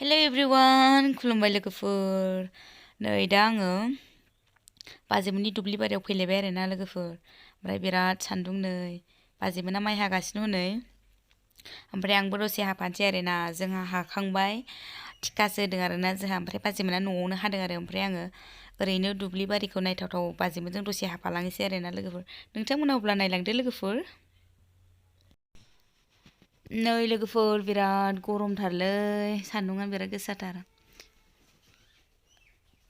Hello everyone, खुलुमबाय लोगोफोर। नै दा आङो बाजैमोननि दुब्लि बारियाव फैलायबाय आरोना लोगोफोर। ओमफ्राय बिराद सान्दुं नै बाजैमोना माइ हागासिनो हनै। ओमफ्राय आंबो दसे हाफानोसै आरोना। जोंहा हाखांबाय, थिखासो होदों आरोना जोंहा। ओमफ्राय बाजैमोना न'आवनो हादों आरो। ओमफ्राय आङो ओरैनो दुब्लि बारिखौ नायथावथाव बाजैमोनजों दसे हाफालांनोसै आरोना लोगोफोर। नोंथांमोना अब्ला नायलांदो लोगोफोर। नै लोगोफोर बिराद गरमथारलै, सान्दुङा बिराद गोसाथार।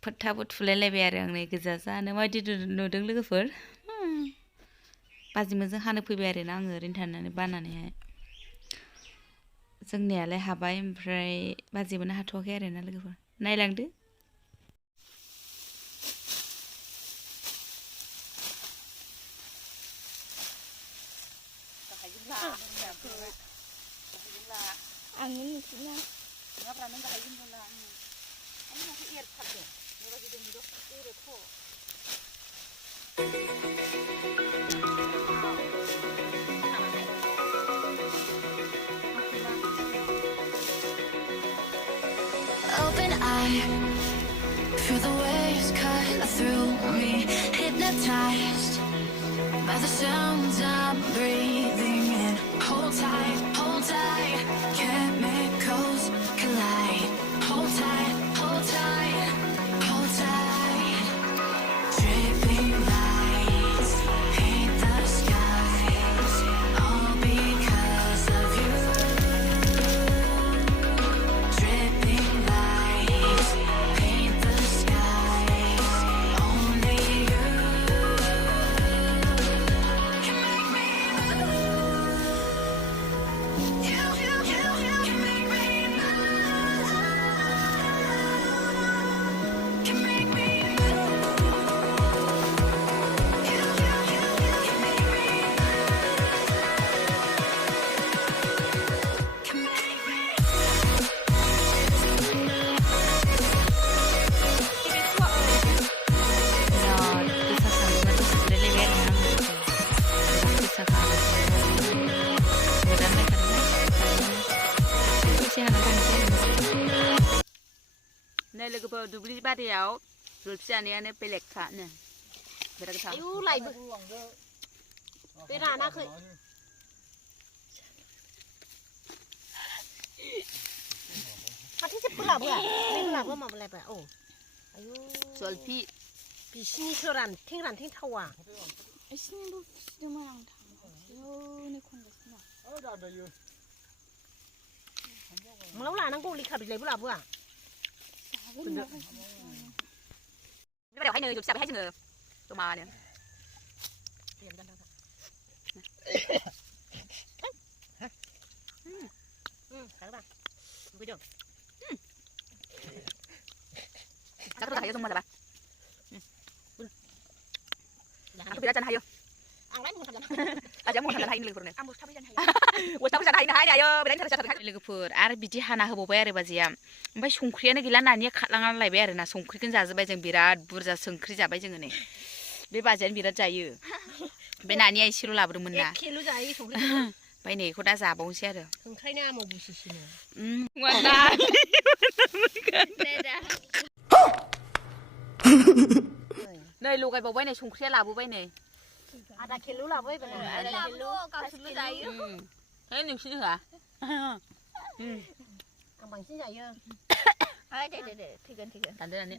फोथाबो थुलायलायबाय आरो आं नै गोजा जानो। माबायदि नुदों लोगोफोर? बाजैमोनजों हानो फैबाय आरोना आङो ओरैनो थानानै बानानैहाय। जोंनियालाय हाबाय, ओमफ्राय बाजैमोना हाथ'वाखै आरोना लोगोफोर। नायलांदो। आंनो नुसिना नङाब्ला नों गाहाय जोंब्ला आं माखौ एरथारदों बेबायदि दोनदो एरोथ'। Open eye, feel the waves cut through me, hypnotized by the sounds I'm breathing in. Hold tight, chemicals collide. Hold tight, hold tight, hold tight. Dripping lights paint the skies, all because of you. Dripping lights paint the skies, only you can make me move. You can make me move. Can make me move. You can make me move. Can make me. बिराद गोसा सान्दुङा दसे थुलायलायबाय आरोना आं लोगोफोर। बिराद गोसाखा गोदान नायखादोंना दसे हाना थांसै आरो। नै लोगोफोर दुब्लि बारियाव जलफि जानायानो बेलेगखानो बिराद गोसा। आयु लायबो बे रानाखै माथो जेबो लाबोआ बेबो लाबोआ माबा लायबा औ आयु जलफि बिसिनिसो रानथें थावा एसेनिबो फिसिदोंमोन आं थांनायावनो खनगासिनो मालाव लानांगौ लेखा बिलाइबो लाबोआ दं। बेबारियावहाय नै जलफि जाबायहाय जोङो जमानो। जागोन दुगैदों जाग्रा हायो जमा जाबा। आंथ' बिराद जानो हायो। आंलाय मोजां जानो आजाया महन जानो हायो लोगोफोरनो। आं बस्थाबो जानो हायो बस्थाबो जानो हायो नाहाय आयो बिराद इन्टारेस्ट जाथारहाय लोगोफोर। आरो बिदि हाना होबावबाय आरो बाजैया। ओमफ्राय संख्रियानो गैला, नानिया खारलांनानै लायबाय आरोना। संख्रिखौनो जाजोब्बाय जों, बिराद बुरजा संख्रि जाबाय जोङो नै। बे बाजैयानो बिराद जायो। बे नानिया एसेल' लाबोदोंमोन ना। 1 किल' जायो संख्रि। ओमफ्राय नै बेखौ दा जाबावनोसै आरो। ओंखायनो आमाव बुसिसिनो नै लगायबावबाय नै संख्रिया लाबोबाय नै। आधा किल' लाबोबाय आधा किल' गावसोरबो जायो। है नोंसिनो होआ? आं बांसिन जायो दे फैगोन दानदो दानदो।